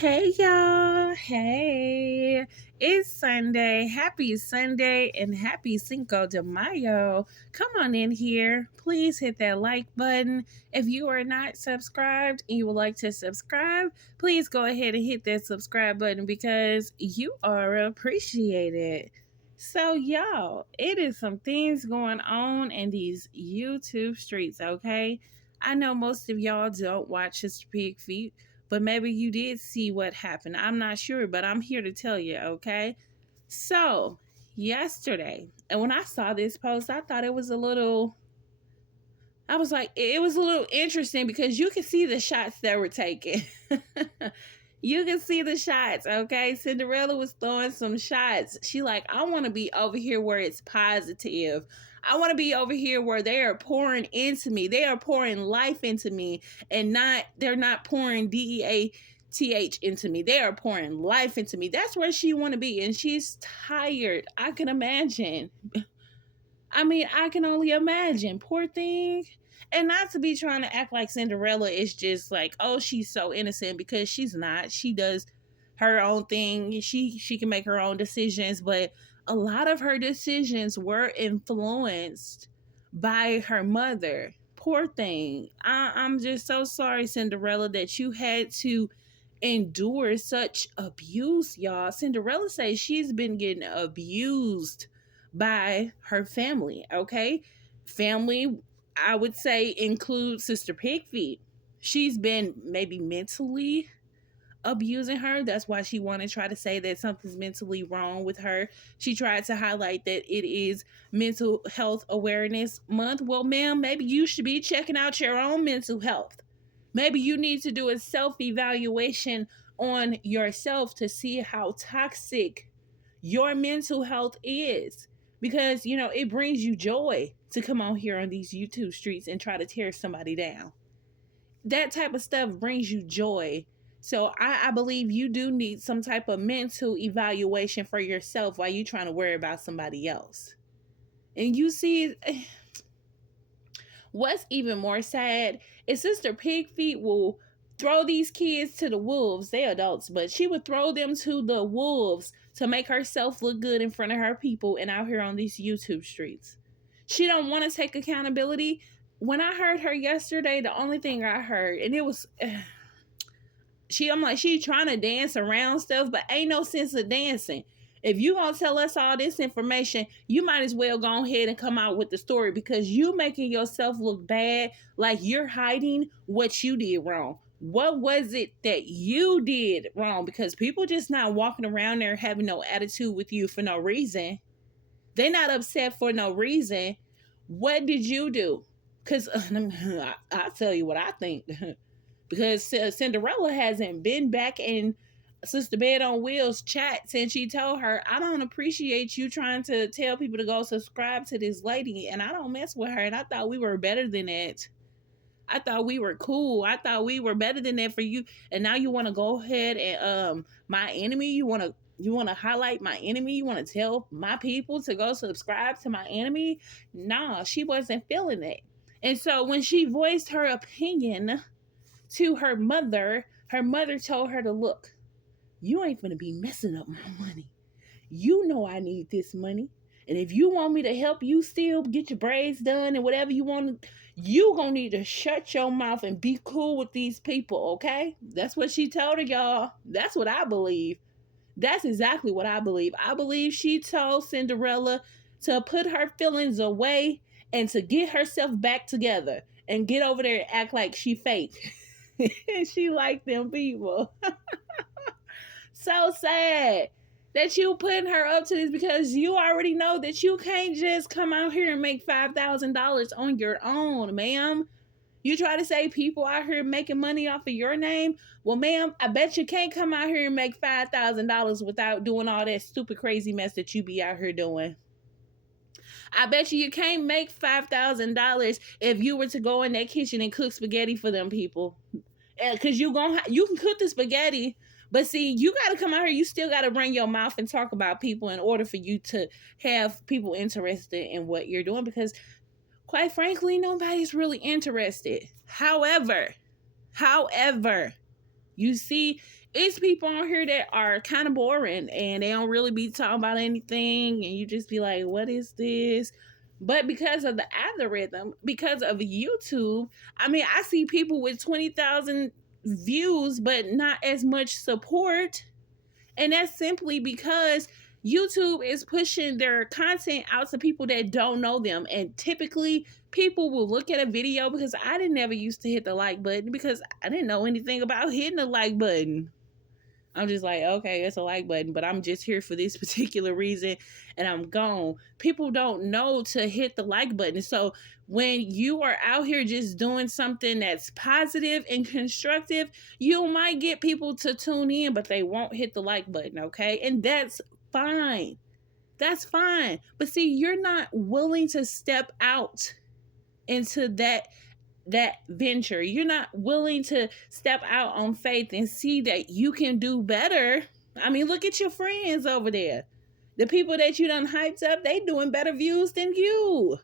Hey y'all. Hey. It's Sunday. Happy Sunday and happy Cinco de Mayo. Come on in here. Please hit that like button. If you are not subscribed and you would like to subscribe, please go ahead and hit that subscribe button because you are appreciated. So, y'all, it is some things going on in these YouTube streets, okay? I know most of y'all don't watch Sister Pig Feet, but maybe you did see what happened. I'm not sure, but I'm here to tell you, okay? So, yesterday, and when I saw this post, I thought it was I was like, it was a little interesting because you can see the shots that were taken. You can see the shots, okay? Cinderella was throwing some shots. She like, I want to be over here where it's positive. I want to be over here where they are pouring into me. They are pouring life into me and they're not pouring DEATH into me. They are pouring life into me. That's where she want to be. And she's tired. I can imagine. I can only imagine. Poor thing. And not to be trying to act like Cinderella is just like, oh, she's so innocent, because she's not. She does her own thing. She can make her own decisions, but a lot of her decisions were influenced by her mother. Poor thing. I'm just so sorry, Cinderella, that you had to endure such abuse, y'all. Cinderella says she's been getting abused by her family, okay? Family, I would say, includes Sister Pigfeet. She's been maybe mentally abusing her. That's why she wanted to try to say that something's mentally wrong with her. She tried to highlight that it is Mental Health Awareness Month. Well, ma'am, maybe you should be checking out your own mental health. Maybe you need to do a self-evaluation on yourself to see how toxic your mental health is, because it brings you joy to come on here on these YouTube streets and try to tear somebody down. That type of stuff brings you joy. So I believe you do need some type of mental evaluation for yourself while you trying to worry about somebody else. And you see, what's even more sad is Sister Pigfeet will throw these kids to the wolves. They adults, but she would throw them to the wolves to make herself look good in front of her people and out here on these YouTube streets. She don't want to take accountability. When I heard her yesterday, the only thing I heard, and it was I'm like, she trying to dance around stuff, but ain't no sense of dancing. If you gonna tell us all this information, you might as well go ahead and come out with the story, because you making yourself look bad, like you're hiding what you did wrong. What was it that you did wrong? Because people just not walking around there having no attitude with you for no reason. They're not upset for no reason. What did you do? Because I'll tell you what I think. Because Cinderella hasn't been back in Sister Bed on Wheels chat since she told her, I don't appreciate you trying to tell people to go subscribe to this lady, and I don't mess with her, and I thought we were better than that. I thought we were cool. I thought we were better than that for you. And now you want to go ahead and my enemy, you want to highlight my enemy, you want to tell my people to go subscribe to my enemy? Nah, she wasn't feeling it. And so when she voiced her opinion to her mother told her to, look, you ain't gonna be messing up my money. You know I need this money. And if you want me to help you still get your braids done and whatever you want, you gonna need to shut your mouth and be cool with these people, okay? That's what she told her, y'all. That's what I believe. That's exactly what I believe. I believe she told Cinderella to put her feelings away and to get herself back together and get over there and act like she fake. And she liked them people. So sad that you putting her up to this, because you already know that you can't just come out here and make $5,000 on your own, ma'am. You try to say people out here making money off of your name. Well, ma'am, I bet you can't come out here and make $5,000 without doing all that stupid crazy mess that you be out here doing. I bet you can't make $5,000 if you were to go in that kitchen and cook spaghetti for them people. Because you can cook the spaghetti, but see, you got to come out here. You still got to bring your mouth and talk about people in order for you to have people interested in what you're doing, because quite frankly, nobody's really interested. However, you see, It's people on here that are kind of boring and they don't really be talking about anything, and you just be like, what is this? But because of the algorithm, because of YouTube, I mean, I see people with 20,000 views, but not as much support. And that's simply because YouTube is pushing their content out to people that don't know them. And typically, people will look at a video, because I didn't never used to hit the like button because I didn't know anything about hitting the like button. I'm just like, okay, it's a like button, but I'm just here for this particular reason and I'm gone. People don't know to hit the like button. So when you are out here just doing something that's positive and constructive, you might get people to tune in, but they won't hit the like button, okay? And that's fine. That's fine. But see, you're not willing to step out into that venture. You're not willing to step out on faith and see that you can do better. I mean, look at your friends over there. The people that you done hyped up, they doing better views than you.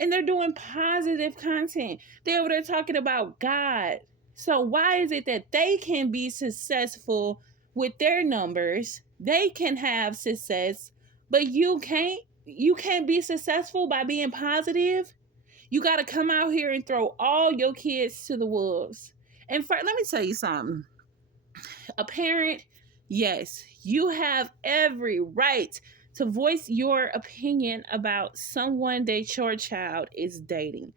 And they're doing positive content. They're over there talking about God. So why is it that they can be successful with their numbers? They can have success, but you can't? You can't be successful by being positive? You got to come out here and throw all your kids to the wolves. And let me tell you something. A parent, yes, you have every right to voice your opinion about someone that your child is dating.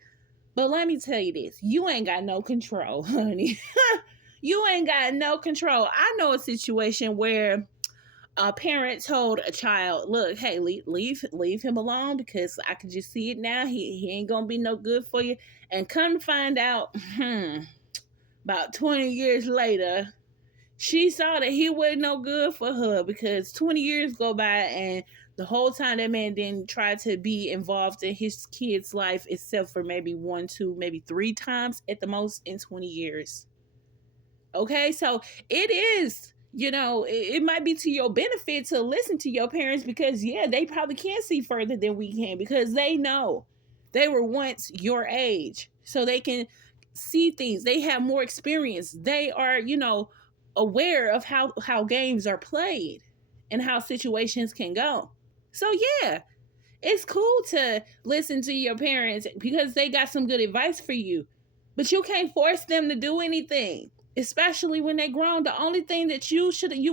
But let me tell you this, you ain't got no control, honey. You ain't got no control. I know a situation where a parent told a child, look, hey, leave him alone, because I can just see it now. He ain't gonna be no good for you. And come to find out, about 20 years later, she saw that he wasn't no good for her, because 20 years go by and the whole time that man didn't try to be involved in his kid's life except for maybe one, two, maybe three times at the most in 20 years. Okay, so it is, it might be to your benefit to listen to your parents, because yeah, they probably can see further than we can, because they know they were once your age, so they can see things. They have more experience. They are, aware of how games are played and how situations can go. So yeah, it's cool to listen to your parents because they got some good advice for you, but you can't force them to do anything, especially when they grown. The only thing that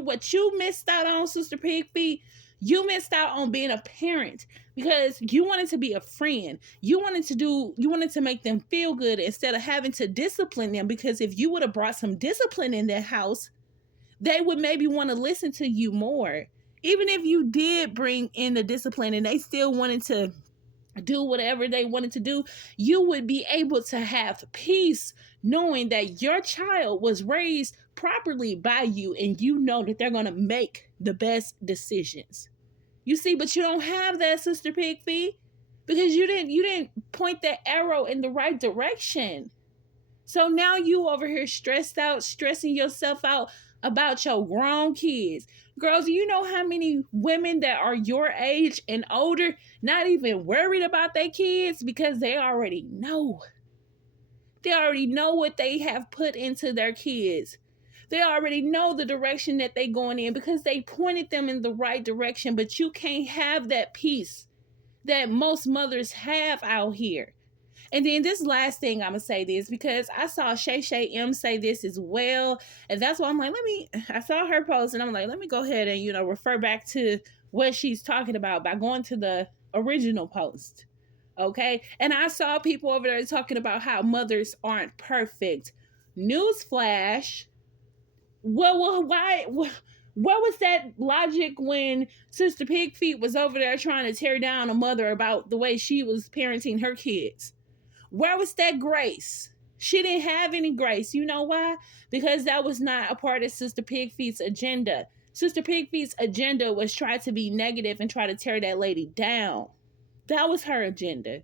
what you missed out on, Sister Pigfeet, you missed out on being a parent, because you wanted to be a friend. You wanted to make them feel good instead of having to discipline them, because if you would have brought some discipline in their house, they would maybe want to listen to you more. Even if you did bring in the discipline and they still wanted to do whatever they wanted to do, you would be able to have peace knowing that your child was raised properly by you, and you know that they're going to make the best decisions. You see, but you don't have that, Sister Pigfeet, because you didn't point that arrow in the right direction. So now you over here stressed out, stressing yourself out about your grown kids. Girls, do you know how many women that are your age and older not even worried about their kids, because they already know. They already know what they have put into their kids. They already know the direction that they're going in, because they pointed them in the right direction. But you can't have that peace that most mothers have out here. And then this last thing I'm gonna say this, because I saw Shay Shay M say this as well, and that's why I'm like, I saw her post, and I'm like, let me go ahead and refer back to what she's talking about by going to the original post, okay? And I saw people over there talking about how mothers aren't perfect. Newsflash. Why? What was that logic when Sister Pigfeet was over there trying to tear down a mother about the way she was parenting her kids? Where was that grace? She didn't have any grace. You know why? Because that was not a part of Sister Pigfeet's agenda. Sister Pigfeet's agenda was try to be negative and try to tear that lady down. That was her agenda.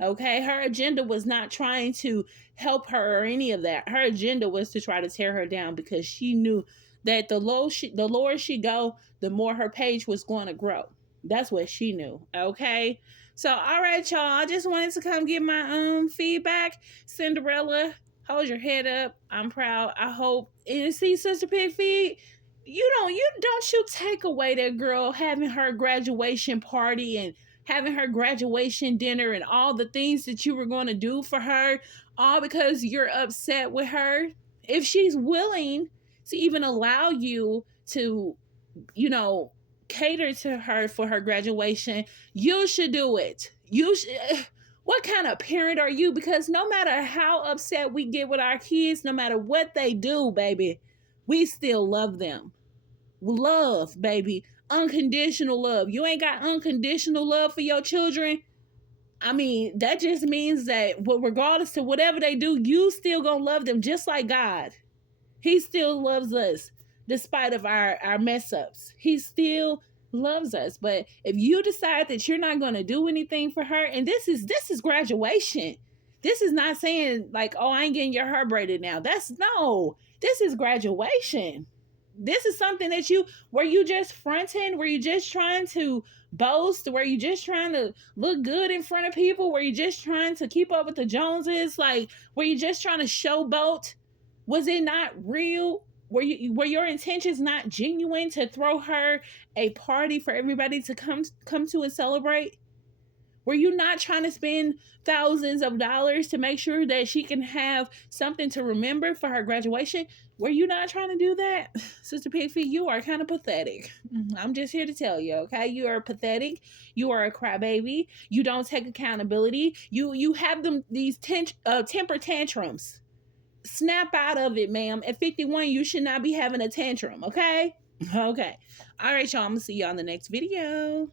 Okay? Her agenda was not trying to help her or any of that. Her agenda was to try to tear her down, because she knew that the lower she go, the more her page was going to grow. That's what she knew. Okay? So, all right, y'all. I just wanted to come give my feedback. Cinderella, Hold your head up. I'm proud. I hope. And see, Sister Pig Feet, you don't take away that girl having her graduation party and having her graduation dinner and all the things that you were going to do for her, all because you're upset with her. If she's willing to even allow you to, you know, cater to her for her graduation, you should do it. You should. What kind of parent are you? Because no matter how upset we get with our kids, no matter what they do, baby, we still love them. Love, baby. Unconditional love. You ain't got unconditional love for your children. I mean, that just means that, well, regardless to whatever they do, you still gonna love them just like God. He still loves us despite of our mess ups. He still loves us. But if you decide that you're not going to do anything for her, and this is graduation. This is not saying like, oh, I ain't getting your hair braided now. That's no. This is graduation. This is something that were you just fronting? Were you just trying to boast? Were you just trying to look good in front of people? Were you just trying to keep up with the Joneses? Like, were you just trying to showboat? Was it not real? Were your intentions not genuine to throw her a party for everybody to come to and celebrate? Were you not trying to spend thousands of dollars to make sure that she can have something to remember for her graduation? Were you not trying to do that? Sister Pigfeet, you are kind of pathetic. I'm just here to tell you, okay? You are pathetic. You are a crybaby. You don't take accountability. You have these temper tantrums. Snap out of it, ma'am. At 51, you should not be having a tantrum, okay? Okay. All right, y'all. I'm going to see y'all in the next video.